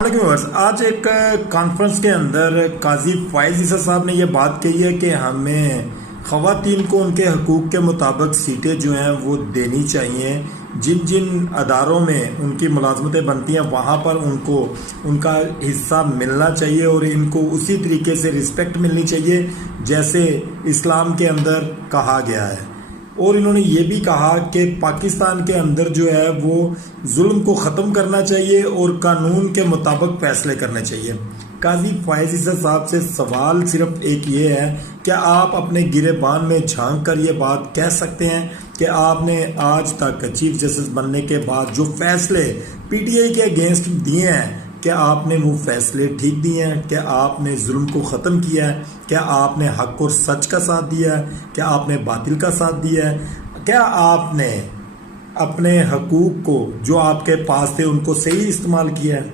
آج ایک کانفرنس کے اندر قاضی فائز عیسیٰ صاحب نے یہ بات کہی ہے کہ ہمیں خواتین کو ان کے حقوق کے مطابق سیٹیں جو ہیں وہ دینی چاہیے. جن جن اداروں میں ان کی ملازمتیں بنتی ہیں وہاں پر ان کو ان کا حصہ ملنا چاہیے اور ان کو اسی طریقے سے رسپیکٹ ملنی چاہیے جیسے اسلام کے اندر کہا گیا ہے. اور انہوں نے یہ بھی کہا کہ پاکستان کے اندر جو ہے وہ ظلم کو ختم کرنا چاہیے اور قانون کے مطابق فیصلے کرنے چاہیے. قاضی فائز عیسیٰ صاحب سے سوال صرف ایک یہ ہے کہ آپ اپنے گریبان میں جھانک کر یہ بات کہہ سکتے ہیں کہ آپ نے آج تک چیف جسٹس بننے کے بعد جو فیصلے پی ٹی آئی کے اگینسٹ دیے ہیں کیا آپ نے وہ فیصلے ٹھیک دیے ہیں؟ کیا آپ نے ظلم کو ختم کیا ہے؟ کیا آپ نے حق اور سچ کا ساتھ دیا ہے؟ کیا آپ نے باطل کا ساتھ دیا ہے؟ کیا آپ نے اپنے حقوق کو جو آپ کے پاس تھے ان کو صحیح استعمال کیا ہے؟